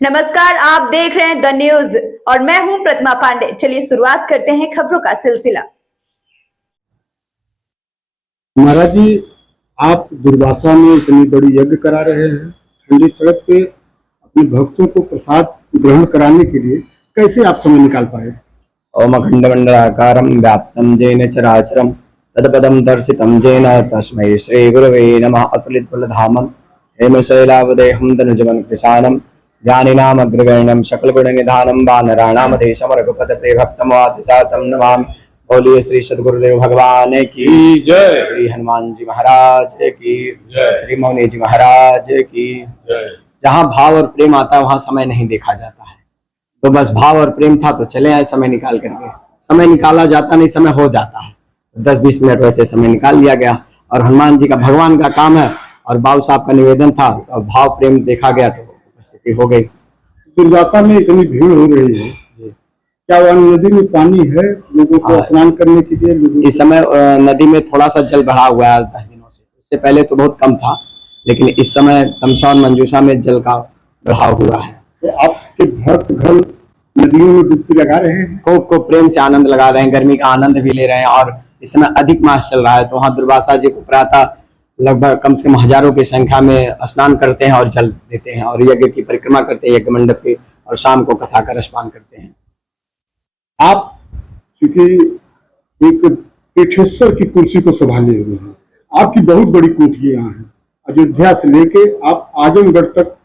नमस्कार, आप देख रहे हैं द न्यूज और मैं हूं प्रतिमा पांडे। चलिए शुरुआत करते हैं खबरों का सिलसिला। महाराज जी, आप दुर्वासा में इतनी बड़ी यज्ञ करा रहे हैं, ठंडी सड़क पे अपने भक्तों को प्रसाद ग्रहण कराने के लिए कैसे आप समय निकाल पाए? ओम अखंड मंडलाकारं व्याप्तं येन चराचरं तत्पदं दर्शितं येन तस्मै श्री गुरवे नमः। अतुलित बलधामं हेमशैलावदेहं तनुजवनं कृशानं ज्ञानिनामग्रगण्यं सकलगुणनिधानं वानराणामधीशं रघुपतप्रिय भक्तमवादिजातं नमामि। बोलिए श्री सद्गुरुदेव भगवान की जय, श्री हनुमान जी महाराज की जय, श्री मौनी जी महाराज की जय। जहाँ भाव और प्रेम आता है वहाँ समय नहीं देखा जाता है, तो बस भाव और प्रेम था तो चले आए समय निकाल करके। समय निकाला जाता नहीं, समय हो जाता है। 10-20 मिनट वैसे समय निकाल लिया गया और हनुमान जी का भगवान का काम है और बाबू साहब का निवेदन था और भाव प्रेम देखा गया तो उपस्थिति हो गई। दुर्वासा में इतनी भीड़ हो रही है जी, क्या वह नदी में पानी है लोगों को स्नान करने के लिए? इस समय नदी में थोड़ा सा जल बढ़ा हुआ है 10 दिनों से। उससे पहले तो बहुत कम था, लेकिन इस समय तमसा और मंजूषा में जल का बढ़ाव हुआ है। तो आपके भक्त घर नदियों में डुबकी लगा रहे हैं, खूब प्रेम से आनंद लगा रहे हैं, गर्मी का आनंद भी ले रहे हैं। और इस समय अधिक मास चल रहा है तो वहाँ दुर्वासा जी को प्रातः लगभग कम से कम हजारों की संख्या में स्नान करते हैं और जल देते हैं और यज्ञ की परिक्रमा करते हैं यज्ञ मंडप की, और शाम को कथा का रसपान करते हैं। आप चूंकि एक पीठेश्वर की कुर्सी को संभाले हुए हैं, आपकी बहुत बड़ी कोठियां यहाँ हैं। अयोध्या से लेके आप आजमगढ़ तक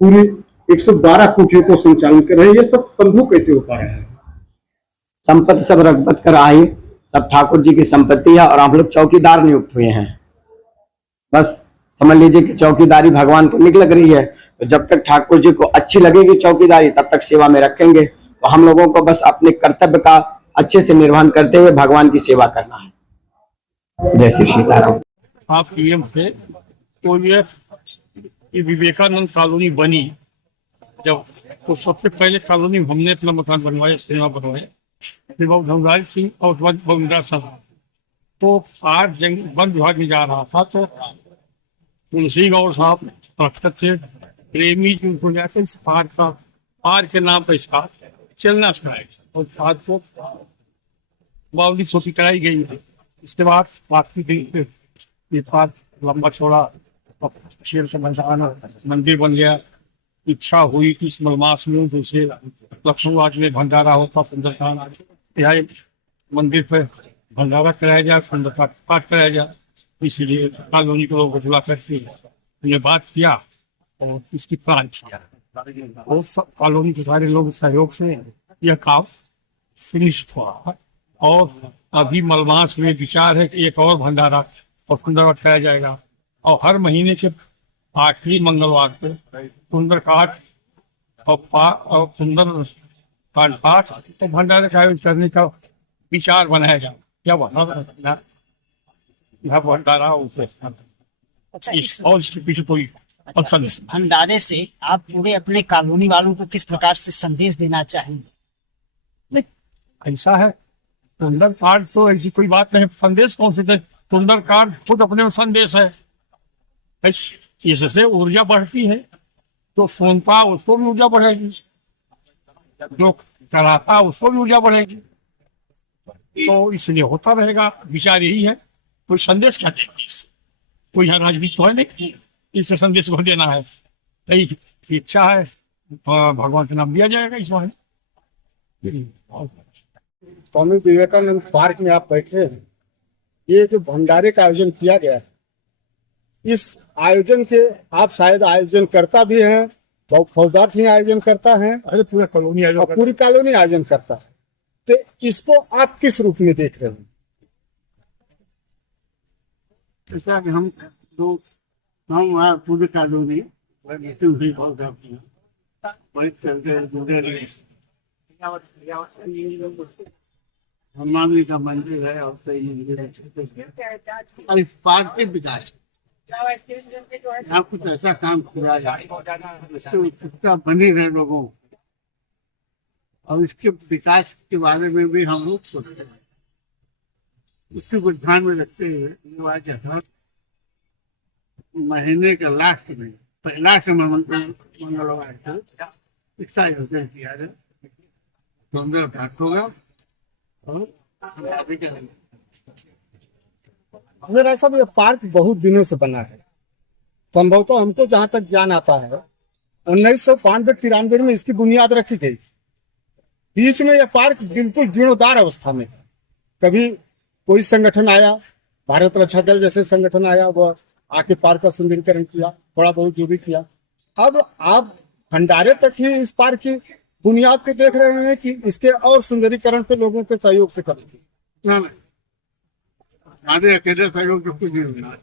पूरी 112 कोठियों को संचालन कर रहे हैं। ये सब संभव कैसे हो पा रहा है? संपत्ति सब रघुपत कर आई, सब ठाकुर जी की संपत्ति है और हम लोग चौकीदार नियुक्त हुए हैं। बस समझ लीजिए कि चौकीदारी भगवान को निक लग रही है, तो जब तक ठाकुर जी को अच्छी लगेगी चौकीदारी तब तक सेवा में रखेंगे। तो हम लोगों को बस अपने कर्तव्य का अच्छे से निर्वहन करते हुए भगवान की सेवा करना है। जय श्री सीताराम। आप पीएम थे तो ये विवेकानंद कॉलोनी बनी, जब तो सबसे पहले कॉलोनी हमने अपना मकान बनवाया, सिनेमा बनवाया, फिर बाबू धनराज सिंह और बविंद्रा साहब। तो आज वन विभाग में जा रहा था तो तुलसी गौर साहब प्रखत से प्रेमी जी को जाकर इस पार्क के नाम पर इसका चलना सिखाया और आज को बावली छोटी कराई गई है। इसके बाद बाकी दिन ये पार्क लंबा चौड़ा शेर का मैदान मंदिर बन गया। इच्छा हुई कि इस मलमास में जैसे लक्ष्मणवाज में भंडारा होता, सुंदरकांड, यहाँ मंदिर पे भंडारा कराया जाए, सुंदरकांड पाठ कराया जाए। इसलिए कॉलोनी को लोग बुला करके ये बात किया और इसकी प्लान किया और कॉलोनी के सारे लोग सहयोग से यह काम फिनिश हुआ। और अभी मलमास में विचार है कि एक और भंडारा और सुंदरकांड कराया जाएगा और हर महीने के आखिरी मंगलवार को सुंदरकांड और सुंदरकांड पाठ तो भंडारे का आयोजन करने का विचार बनाया जाए। क्या भंडारा अच्छा, और इसके पीछे कोई अच्छा, इस भंडारे से आप पूरे अपने कॉलोनी वालों को किस प्रकार से संदेश देना चाहेंगे? ऐसा है, सुंदरकांड तो ऐसी कोई बात नहीं, संदेश कौन से दे? सुंदरकांड खुद अपने में संदेश है। इससे ऊर्जा बढ़ती है, जो सुनता उसको भी ऊर्जा बढ़ेगी, जो कराता उसको भी ऊर्जा बढ़ेगी। तो इसलिए होता रहेगा। विचार यही है, कोई संदेश क्या देंगे, कोई यहाँ राजनीति है नहीं, इससे संदेश को देना है। यही इच्छा है, भगवान का नाम दिया जाएगा इस बार। स्वामी विवेकानंद पार्क में आप बैठे हैं, ये जो भंडारे का आयोजन किया गया है, इस आयोजन के आप शायद आयोजन करता भी हैं, फौजदार सिंह आयोजन करता है, अरे पूरा कॉलोनी आयोजन, पूरी कॉलोनी आयोजन करता है। तो इसको आप किस रूप में देख रहे हैं? ऐसा कि हम पूरी कॉलोनी हनुमान जी का मंदिर है और कई मंदिर है। पार्क के विकास यहाँ कुछ ऐसा काम किया जाए जिससे उत्सुकता बनी रहे लोगों, और इसके विकास के बारे में भी हम लोग सोचते हैं। इसी को ध्यान में रखते हुए आज हर महीने के लास्ट में पहला से मंगलवार को इसका आयोजन किया जाए, सुंदर घाट होगा और हम आगे चलेंगे। सर ऐसा भी पार्क बहुत दिनों से बना है, संभवतः हमको जहां तक ज्ञान आता है 1992-93 में इसकी बुनियाद रखी गई। बीच में यह पार्क बिल्कुल जीर्णोद्धार अवस्था में था। कभी कोई संगठन आया, भारत रक्षा दल जैसे संगठन आया, वह आके पार्क का सुंदरीकरण किया, थोड़ा बहुत जो भी किया। अब आप भंडारे तक ही इस पार्क की बुनियाद पे देख रहे हैं कि इसके और सुंदरीकरण पे लोगों के सहयोग से करेंगे। ना आधे अकेले सहयोग तो कुछ नहीं होना,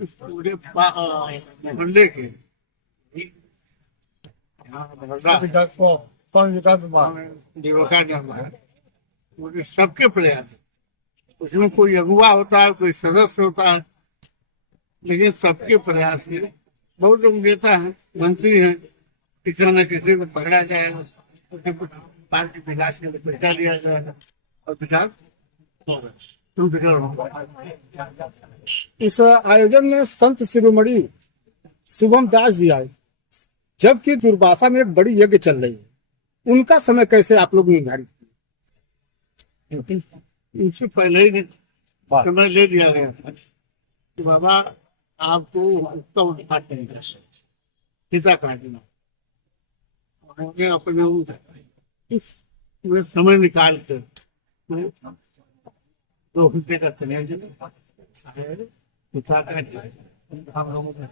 इस पूरे मोहल्ले के दिवका जमा है, मुझे सबके प्रयास, उसमें कोई अगुवा होता है, कोई सदस्य होता है, लेकिन सबके प्रयास से बहुत लोग नेता हैं, मंत्री हैं, किसी न किसी को पकड़ा जाएगा, उसे कुछ पास के विकास के लिए पैसा दिया जाएगा और विकास होगा, तुम फिक्र होगा। इस आयोजन में संत शिरोमणि शुभम दास जी आए, जबकि दुर्वासा में एक बड़ी यज्ञ चल रही है, उनका समय कैसे आप लोग निर्धारित किए? इनसे पहले ही समय ले लिया गया था कि बाबा आपको उसका उद्घाटन सीता काटना, उन्होंने अपने इस समय निकाल कर 2 घंटे का संयोजन सीता काट हम लोगों का